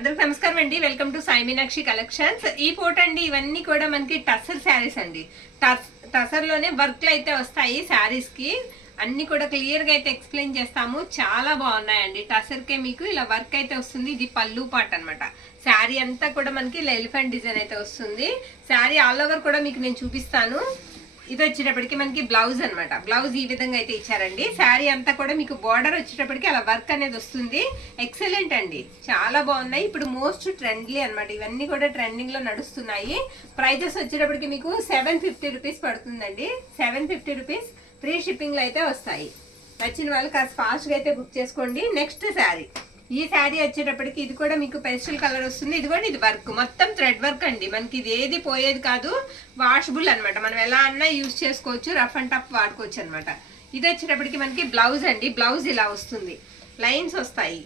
అందరికి నమస్కారం అండి. Welcome to Sai Meenakshi collections. ఈ ఫోటో అండి, ఇవన్నీ కూడా మనకి టసర్ శారీస్ అండి. టసర్ లోనే వర్క్లు అయితే వస్తాయి శారీస్ కి. అన్ని కూడా క్లియర్ గా అయితే ఎక్స్ప్లెయిన్ చేస్తాము. చాలా బాగున్నాయండి. టసర్ కే మీకు ఇలా వర్క్ అయితే వస్తుంది. ఇది పళ్ళు పార్ట్ అన్నమాట. శారీ అంతా కూడా మనకి ఇలా ఎలిఫెంట్ డిజైన్ అయితే వస్తుంది. శారీ ఆల్ ఓవర్ కూడా మీకు నేను చూపిస్తాను. ఇది వచ్చేటప్పటికి మనకి బ్లౌజ్ అనమాట. బ్లౌజ్ ఈ విధంగా అయితే ఇచ్చారండి. శారీ అంతా కూడా మీకు బార్డర్ వచ్చేటప్పటికి అలా వర్క్ అనేది వస్తుంది. ఎక్సలెంట్ అండి, చాలా బాగున్నాయి. ఇప్పుడు మోస్ట్ ట్రెండ్లీ అనమాట. ఇవన్నీ కూడా ట్రెండింగ్ లో నడుస్తున్నాయి. ప్రైజెస్ వచ్చేటప్పటికి మీకు 750 రూపీస్ పడుతుందండి. 750 రూపీస్ ఫ్రీ షిప్పింగ్ లో అయితే వస్తాయి. నచ్చిన వాళ్ళు కాస్త ఫాస్ట్ గా అయితే బుక్ చేసుకోండి. నెక్స్ట్ శారీ, ఈ శారీ వచ్చేటప్పటికి ఇది కూడా మీకు పెస్టల్ కలర్ వస్తుంది. ఇది కూడా ఇది వర్క్, మొత్తం థ్రెడ్ వర్క్ అండి. మనకి ఇది ఏది పోయేది కాదు, వాషబుల్ అనమాట. మనం ఎలా అన్నా యూజ్ చేసుకోవచ్చు, రఫ్ అండ్ టఫ్ వాడుకోవచ్చు అనమాట. ఇది వచ్చేటప్పటికి మనకి బ్లౌజ్ అండి. బ్లౌజ్ ఇలా వస్తుంది, లైన్స్ వస్తాయి,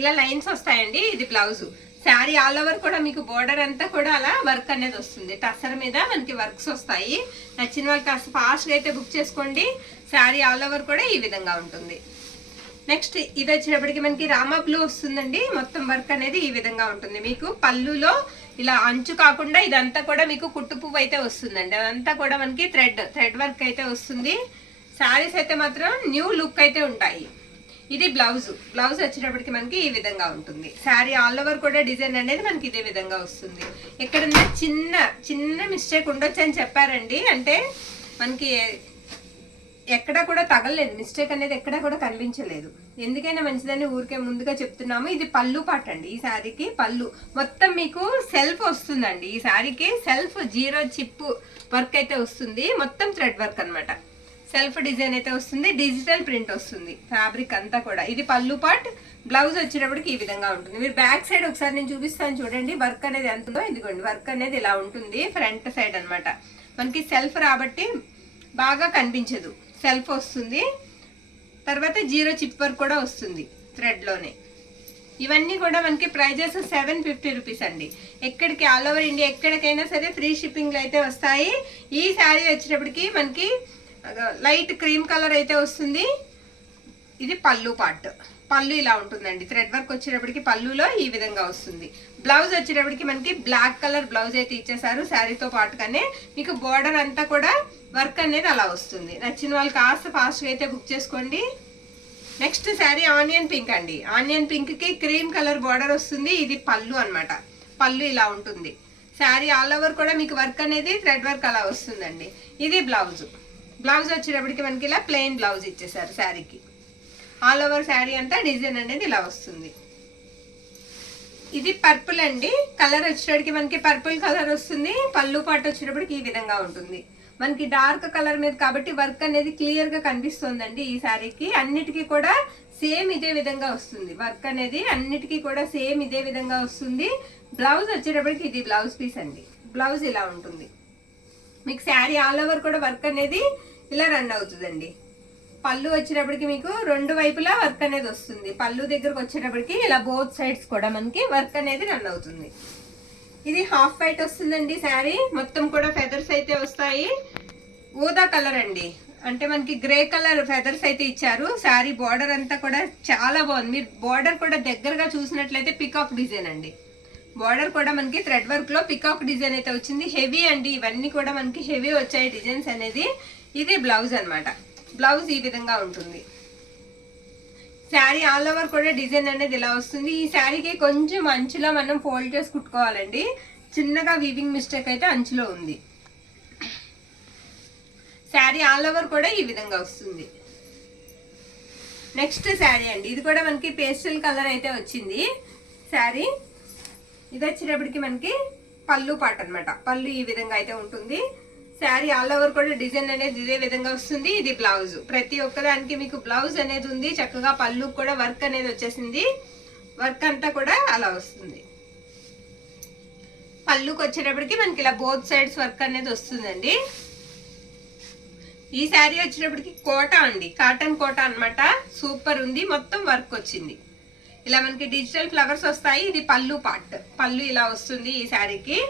ఇలా లైన్స్ వస్తాయండి. ఇది బ్లౌజ్. శారీ ఆల్ ఓవర్ కూడా మీకు బోర్డర్ అంతా కూడా అలా వర్క్ అనేది వస్తుంది. టసర్ మీద మనకి వర్క్స్ వస్తాయి. నచ్చిన వాళ్ళు కాస్త ఫాస్ట్గా అయితే బుక్ చేసుకోండి. శారీ ఆల్ ఓవర్ కూడా ఈ విధంగా ఉంటుంది. నెక్స్ట్ ఇది వచ్చేటప్పటికి మనకి రామా బ్లూ వస్తుందండి. మొత్తం వర్క్ అనేది ఈ విధంగా ఉంటుంది. మీకు పళ్ళులో ఇలా అంచు కాకుండా ఇదంతా కూడా మీకు కుట్టు పువ్వు అయితే వస్తుందండి. అదంతా కూడా మనకి థ్రెడ్ వర్క్ అయితే వస్తుంది. శారీస్ అయితే మాత్రం న్యూ లుక్ అయితే ఉంటాయి. ఇది బ్లౌజ్. బ్లౌజ్ వచ్చేటప్పటికి మనకి ఈ విధంగా ఉంటుంది. శారీ ఆల్ ఓవర్ కూడా డిజైన్ అనేది మనకి ఇదే విధంగా వస్తుంది. ఎక్కడన్నా చిన్న చిన్న మిస్టేక్ ఉండొచ్చు అని చెప్పారండి. అంటే మనకి ఎక్కడ కూడా తగలలేదు, మిస్టేక్ అనేది ఎక్కడ కూడా కనిపించలేదు. ఎందుకైనా మంచిదని ఊరికే ముందుగా చెప్తున్నాము. ఇది పళ్ళు పార్ట్ అండి. ఈ శారీకి పళ్ళు మొత్తం మీకు సెల్ఫ్ వస్తుందండి. ఈ శారీకి సెల్ఫ్ 0 చిప్ వర్క్ అయితే వస్తుంది. మొత్తం థ్రెడ్ వర్క్ అనమాట. సెల్ఫ్ డిజైన్ అయితే వస్తుంది. డిజిటల్ ప్రింట్ వస్తుంది ఫ్యాబ్రిక్ అంతా కూడా. ఇది పళ్ళు పార్ట్. బ్లౌజ్ వచ్చేటప్పటికి ఈ విధంగా ఉంటుంది. మీరు బ్యాక్ సైడ్ ఒకసారి నేను చూపిస్తాను చూడండి. వర్క్ అనేది ఎంత ఉందో ఇదిగోండి. వర్క్ అనేది ఇలా ఉంటుంది ఫ్రంట్ సైడ్ అనమాట. మనకి సెల్ఫ్ రాబట్టి బాగా కనిపించదు, సెల్ఫ్ వస్తుంది. తర్వాత 0 చిప్ వర్క్ కూడా వస్తుంది థ్రెడ్ లోనే. ఇవన్నీ కూడా మనకి ప్రైజెస్ 750 రూపీస్ అండి. ఎక్కడికి ఆల్ ఓవర్ ఇండియా ఎక్కడికైనా సరే ఫ్రీ షిప్పింగ్ లో అయితే వస్తాయి. ఈ శారీ వచ్చేటప్పటికి మనకి లైట్ క్రీమ్ కలర్ అయితే వస్తుంది. ఇది పళ్ళు పార్ట్. పళ్ళు ఇలా ఉంటుందండి. థ్రెడ్ వర్క్ వచ్చేటప్పటికి పళ్ళులో ఈ విధంగా వస్తుంది. బ్లౌజ్ వచ్చేటప్పటికి మనకి బ్లాక్ కలర్ బ్లౌజ్ అయితే ఇచ్చేసారు. శారీతో పాటుగానే మీకు బోర్డర్ అంతా కూడా వర్క్ అనేది అలా వస్తుంది. నచ్చిన వాళ్ళు కాస్త ఫాస్ట్గా అయితే బుక్ చేసుకోండి. నెక్స్ట్ శారీ ఆనియన్ పింక్ అండి. ఆనియన్ పింక్ కి క్రీమ్ కలర్ బోర్డర్ వస్తుంది. ఇది పళ్ళు అనమాట. పళ్ళు ఇలా ఉంటుంది. శారీ ఆల్ ఓవర్ కూడా మీకు వర్క్ అనేది థ్రెడ్ వర్క్ అలా వస్తుందండి. ఇది బ్లౌజ్. బ్లౌజ్ వచ్చేటప్పటికి మనకి ఇలా ప్లెయిన్ బ్లౌజ్ ఇచ్చేసారు శారీకి. ఆల్ ఓవర్ శారీ అంతా డిజైన్ అనేది ఇలా వస్తుంది. ఇది పర్పుల్ అండి. కలర్ వచ్చేటప్పటికి మనకి పర్పుల్ కలర్ వస్తుంది. పళ్ళు పాటు వచ్చేటప్పటికి ఈ విధంగా ఉంటుంది. మనకి డార్క్ కలర్ మీద కాబట్టి వర్క్ అనేది క్లియర్ గా కనిపిస్తుందండి. ఈ శారీకి అన్నిటికీ కూడా సేమ్ ఇదే విధంగా వస్తుంది. వర్క్ అనేది అన్నిటికీ కూడా సేమ్ ఇదే విధంగా వస్తుంది. బ్లౌజ్ వచ్చేటప్పటికి ఇది బ్లౌజ్ పీస్ అండి. బ్లౌజ్ ఇలా ఉంటుంది. మీకు శారీ ఆల్ ఓవర్ కూడా వర్క్ అనేది ఇలా రన్ అవుతుందండి. పళ్ళు వచ్చేటప్పటికి మీకు 2 వైపులా వర్క్ అనేది వస్తుంది. పళ్ళు దగ్గరకు వచ్చేటప్పటికి ఇలా బోత్ సైడ్స్ కూడా మనకి వర్క్ అనేది రన్ అవుతుంది. ఇది హాఫ్ వైట్ వస్తుందండి. శారీ మొత్తం కూడా ఫెదర్స్ అయితే వస్తాయి. ఊదా కలర్ అండి. అంటే మనకి గ్రే కలర్ ఫెదర్స్ అయితే ఇచ్చారు. శారీ బార్డర్ అంతా కూడా చాలా బాగుంది. మీరు బార్డర్ కూడా దగ్గరగా చూసినట్లయితే పికాక్ డిజైన్ అండి. బార్డర్ కూడా మనకి థ్రెడ్ వర్క్ లో పికాక్ డిజైన్ అయితే వచ్చింది. హెవీ అండి. ఇవన్నీ కూడా మనకి హెవీ వచ్చాయి డిజైన్స్ అనేది. ఇది బ్లౌజ్ అనమాట. బ్లౌజ్ ఈ విధంగా ఉంటుంది. శారీ ఆల్ ఓవర్ కూడా డిజైన్ అనేది ఇలా వస్తుంది. ఈ శారీకి కొంచెం అంచులో మనం ఫోల్డ్ చేసి కుట్టుకోవాలండి. చిన్నగా వీవింగ్ మిస్టేక్ అయితే అంచులో ఉంది. శారీ ఆల్ ఓవర్ కూడా ఈ విధంగా వస్తుంది. నెక్స్ట్ శారీ అండి. ఇది కూడా మనకి పేస్టల్ కలర్ అయితే వచ్చింది శారీ. ఇది వచ్చేటప్పటికి మనకి పళ్ళు పాట అనమాట. పళ్ళు ఈ విధంగా అయితే ఉంటుంది. శారీ ఆల్ ఓవర్ కూడా డిజైన్ అనేది ఇదే విధంగా వస్తుంది. ఇది బ్లౌజ్. ప్రతి ఒక్కదానికి మీకు బ్లౌజ్ అనేది ఉంది. చక్కగా పళ్ళు కూడా వర్క్ అనేది వచ్చేసింది. వర్క్ అంతా కూడా అలా వస్తుంది. పళ్ళుకి వచ్చేటప్పటికి మనకి ఇలా బోత్ సైడ్స్ వర్క్ అనేది వస్తుందండి. ఈ శారీ వచ్చేటప్పటికి కోట అండి. కాటన్ కోట అనమాట. సూపర్ ఉంది. మొత్తం వర్క్ వచ్చింది. ఇలా మనకి డిజిటల్ ఫ్లవర్స్ వస్తాయి. ఇది పళ్ళు పార్ట్. పళ్ళు ఇలా వస్తుంది ఈ శారీకి.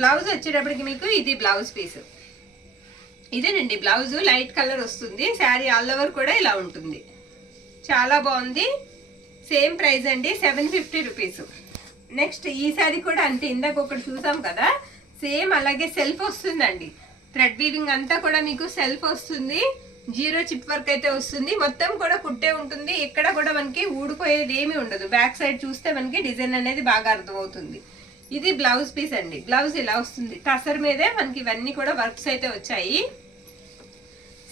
బ్లౌజ్ వచ్చేటప్పటికి మీకు ఇది బ్లౌజ్ పీస్. ఇదేనండి బ్లౌజ్. లైట్ కలర్ వస్తుంది. శారీ ఆల్ ఓవర్ కూడా ఇలా ఉంటుంది. చాలా బాగుంది. సేమ్ ప్రైస్ అండి, 750 రూపీస్. నెక్స్ట్ ఈ సారీ కూడా అంతే, ఇందాక ఒకటి చూసాం కదా, సేమ్ అలాగే సెల్ఫ్ వస్తుందండి. థ్రెడ్ వీవింగ్ అంతా కూడా మీకు సెల్ఫ్ వస్తుంది, జీరో చిప్ వర్క్ అయితే వస్తుంది, మొత్తం కూడా కుట్టే ఉంటుంది. ఇక్కడ కూడా మనకి ఊడిపోయేది ఏమి ఉండదు. బ్యాక్ సైడ్ చూస్తే మనకి డిజైన్ అనేది బాగా అర్థమవుతుంది. ఇది బ్లౌజ్ పీస్ అండి. బ్లౌజ్ ఇలా వస్తుంది, టసర్ మీదే మనకి ఇవన్నీ కూడా వర్క్స్ అయితే వచ్చాయి.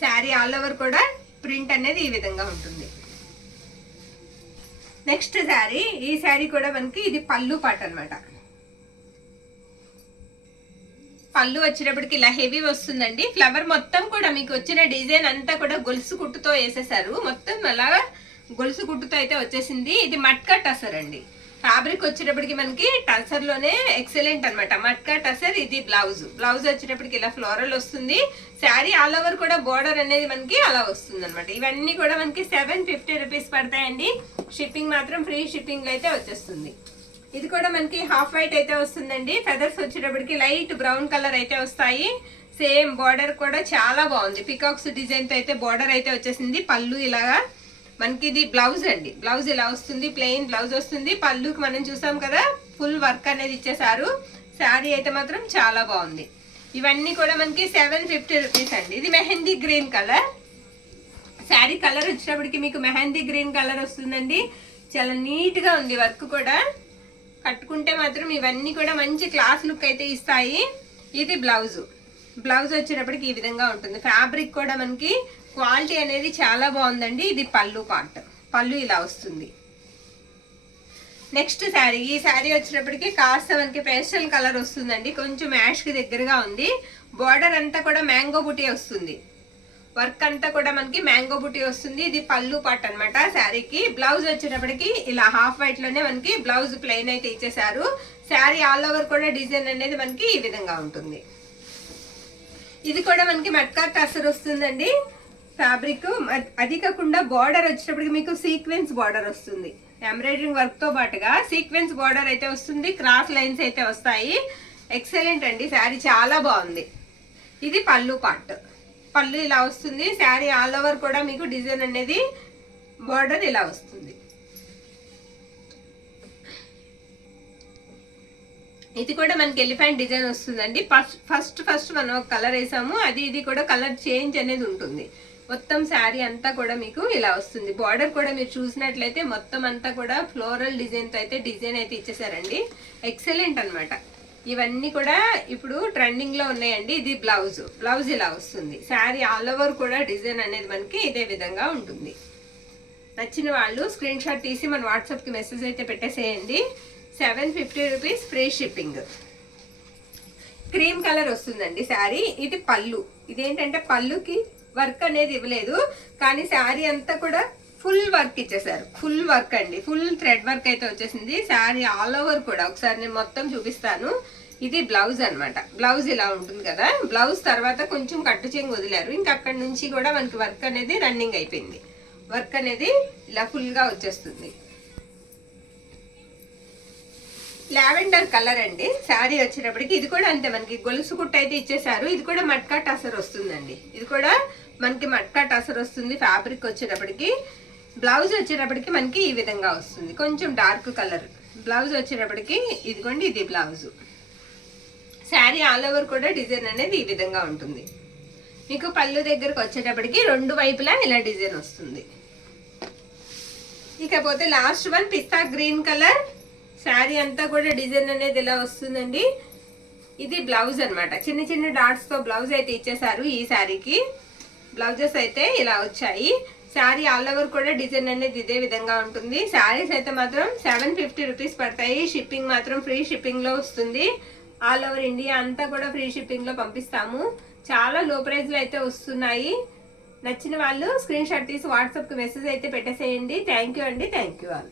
శారీ ఆల్ ఓవర్ కూడా ప్రింట్ అనేది ఈ విధంగా ఉంటుంది. నెక్స్ట్ శారీ, ఈ శారీ కూడా మనకి ఇది పళ్ళు పాట అన్నమాట. పళ్ళు వచ్చేటప్పటికి ఇలా హెవీ వస్తుందండి. ఫ్లవర్ మొత్తం కూడా మీకు వచ్చిన డిజైన్ అంతా కూడా గొలుసు కుట్టుతో వేసేసారు. మొత్తం అలా గొలుసు కుట్టుతో అయితే వచ్చేసింది. ఇది మట్కా టసర్ అండి. ఫ్యాబ్రిక్ వచ్చేటప్పటికి మనకి టసర్ లోనే ఎక్సలెంట్ అనమాట. మట్కా టసర్. ఇది బ్లౌజ్. బ్లౌజ్ వచ్చేటప్పటికి ఇలా ఫ్లోరల్ వస్తుంది. శారీ ఆల్ ఓవర్ కూడా బోర్డర్ అనేది మనకి అలా వస్తుంది అనమాట. ఇవన్నీ కూడా మనకి 750 రూపీస్ పడతాయండి. షిప్పింగ్ మాత్రం ఫ్రీ షిప్పింగ్ అయితే వచ్చేస్తుంది. ఇది కూడా మనకి హాఫ్ వైట్ అయితే వస్తుందండి. ఫెదర్స్ వచ్చేటప్పటికి లైట్ బ్రౌన్ కలర్ అయితే వస్తాయి. సేమ్ బార్డర్ కూడా చాలా బాగుంది. పికాక్స్ డిజైన్ తో అయితే బార్డర్ అయితే వచ్చేసింది. పళ్ళు ఇలాగా మనకి ఇది బ్లౌజ్ అండి. బ్లౌజ్ ఇలా వస్తుంది, ప్లెయిన్ బ్లౌజ్ వస్తుంది. పళ్ళుకి మనం చూసాం కదా ఫుల్ వర్క్ అనేది ఇచ్చేసారు. శారీ అయితే మాత్రం చాలా బాగుంది. ఇవన్నీ కూడా మనకి 750 రూపీస్ అండి. ఇది mehndi green colour. Sari colour వచ్చినప్పటికి మీకు మెహందీ గ్రీన్ కలర్ వస్తుందండి. చాలా నీట్ గా ఉంది వర్క్ కూడా. కట్టుకుంటే మాత్రం ఇవన్నీ కూడా మంచి క్లాస్ లుక్ అయితే ఇస్తాయి. ఇది బ్లౌజ్. బ్లౌజ్ వచ్చేటప్పటికి ఈ విధంగా ఉంటుంది. ఫ్యాబ్రిక్ కూడా మనకి క్వాలిటీ అనేది చాలా బాగుందండి. ఇది పళ్ళు పార్ట్. పళ్ళు ఇలా వస్తుంది. నెక్స్ట్ శారీ, ఈ శారీ వచ్చేటప్పటికి కాస్త మనకి పేస్టల్ కలర్ వస్తుందండి. కొంచెం యాష్ కి దగ్గరగా ఉంది. బార్డర్ అంతా కూడా మ్యాంగో బుటీ వస్తుంది. వర్క్ అంతా కూడా మనకి మ్యాంగో బుటీ వస్తుంది. ఇది పళ్ళు పార్ట్ అనమాట శారీకి. బ్లౌజ్ వచ్చేటప్పటికి ఇలా హాఫ్ వైట్ లోనే మనకి బ్లౌజ్ ప్లెయిన్ అయితే ఇచ్చేసారు. శారీ ఆల్ ఓవర్ కూడా డిజైన్ అనేది మనకి ఈ విధంగా ఉంటుంది. ఇది కూడా మనకి మట్కా టసర్ వస్తుందండి. ఫ్యాబ్రిక్ అది కాకుండా బార్డర్ వచ్చేటప్పటికి మీకు సీక్వెన్స్ బార్డర్ వస్తుంది. ఎంబ్రాయిడరింగ్ వర్క్ తో పాటుగా సీక్వెన్స్ బార్డర్ అయితే వస్తుంది. క్రాస్ లైన్స్ అయితే వస్తాయి. ఎక్సలెంట్ అండి. శారీ చాలా బాగుంది. ఇది పళ్ళు పార్ట్. పళ్ళు ఇలా వస్తుంది. శారీ ఆల్ ఓవర్ కూడా మీకు డిజైన్ అనేది బార్డర్ ఇలా వస్తుంది. ఇది కూడా మనకి ఎలిఫెంట్ డిజైన్ వస్తుందండి. ఫస్ట్ మనం ఒక కలర్ వేసాము, అది ఇది కూడా కలర్ చేంజ్ అనేది ఉంటుంది. మొత్తం శారీ అంతా కూడా మీకు ఇలా వస్తుంది. బార్డర్ కూడా మీరు చూసినట్లయితే మొత్తం అంతా కూడా ఫ్లోరల్ డిజైన్ తో అయితే డిజైన్ అయితే ఇచ్చేసారండి. ఎక్సలెంట్ అన్నమాట. ఇవన్నీ కూడా ఇప్పుడు ట్రెండింగ్ లో ఉన్నాయండి. ఇది బ్లౌజ్. బ్లౌజ్ ఇలా వస్తుంది. శారీ ఆల్ ఓవర్ కూడా డిజైన్ అనేది మనకి ఇదే విధంగా ఉంటుంది. నచ్చిన వాళ్ళు స్క్రీన్ షాట్ తీసి మన వాట్సాప్ కి మెసేజ్ అయితే పెట్టేసేయండి. 750 rupees free shipping. Cream colour వస్తుందండి శారీ. ఇది పళ్ళు. ఇదేంటంటే పళ్ళుకి వర్క్ అనేది ఇవ్వలేదు, కానీ శారీ అంతా కూడా ఫుల్ వర్క్ ఇచ్చేసారు. ఫుల్ వర్క్ అండి. ఫుల్ థ్రెడ్ వర్క్ అయితే వచ్చేసింది. శారీ ఆల్ ఓవర్ కూడా ఒకసారి నేను మొత్తం చూపిస్తాను. ఇది బ్లౌజ్ అన్నమాట. బ్లౌజ్ ఇలా ఉంటుంది కదా. బ్లౌజ్ తర్వాత కొంచెం కట్టు చెంగు వదిలారు. ఇంకా అక్కడి నుంచి కూడా మనకి వర్క్ అనేది రన్నింగ్ అయిపోయింది. వర్క్ అనేది ఇలా ఫుల్ గా వచ్చేస్తుంది. లావెండర్ కలర్ అండి శారీ వచ్చేటప్పటికి. ఇది కూడా అంతే మనకి గొలుసు కుట్ట అయితే ఇచ్చేసారు. ఇది కూడా మట్కా టసర్ వస్తుందండి. ఇది కూడా మనకి మట్కా టసర్ వస్తుంది. ఫ్యాబ్రిక్ వచ్చేటప్పటికి బ్లౌజ్ వచ్చేటప్పటికి మనకి ఈ విధంగా వస్తుంది. కొంచెం డార్క్ కలర్ బ్లౌజ్ వచ్చేటప్పటికి. ఇదిగోండి ఇది బ్లౌజ్. శారీ ఆల్ ఓవర్ కూడా డిజైన్ అనేది ఈ విధంగా ఉంటుంది. మీకు పళ్ళు దగ్గరకు వచ్చేటప్పటికి రెండు వైపులా ఇలా డిజైన్ వస్తుంది. ఇకపోతే లాస్ట్ వన్ పిస్తా గ్రీన్ కలర్. శారీ అంతా కూడా డిజైన్ అనేది ఇలా వస్తుందండి. ఇది బ్లౌజ్ అన్నమాట. చిన్న చిన్న డాట్స్ తో బ్లౌజ్ అయితే ఇచ్చేసారు. ఈ శారీకి బ్లౌజెస్ అయితే ఇలా వచ్చాయి. శారీ ఆల్ ఓవర్ కూడా డిజైన్ అనేది ఇదే విధంగా ఉంటుంది. శారీస్ అయితే మాత్రం 750 రూపీస్ పడతాయి. షిప్పింగ్ మాత్రం ఫ్రీ షిప్పింగ్ లో వస్తుంది. ఆల్ ఓవర్ ఇండియా అంతా కూడా ఫ్రీ షిప్పింగ్ లో పంపిస్తాము. చాలా లో ప్రైస్ లో అయితే వస్తున్నాయి. నచ్చిన వాళ్ళు స్క్రీన్ షాట్ తీసి వాట్సాప్ కి మెసేజ్ అయితే పెట్టేసేయండి. థ్యాంక్ యూ అండి. Thank you all.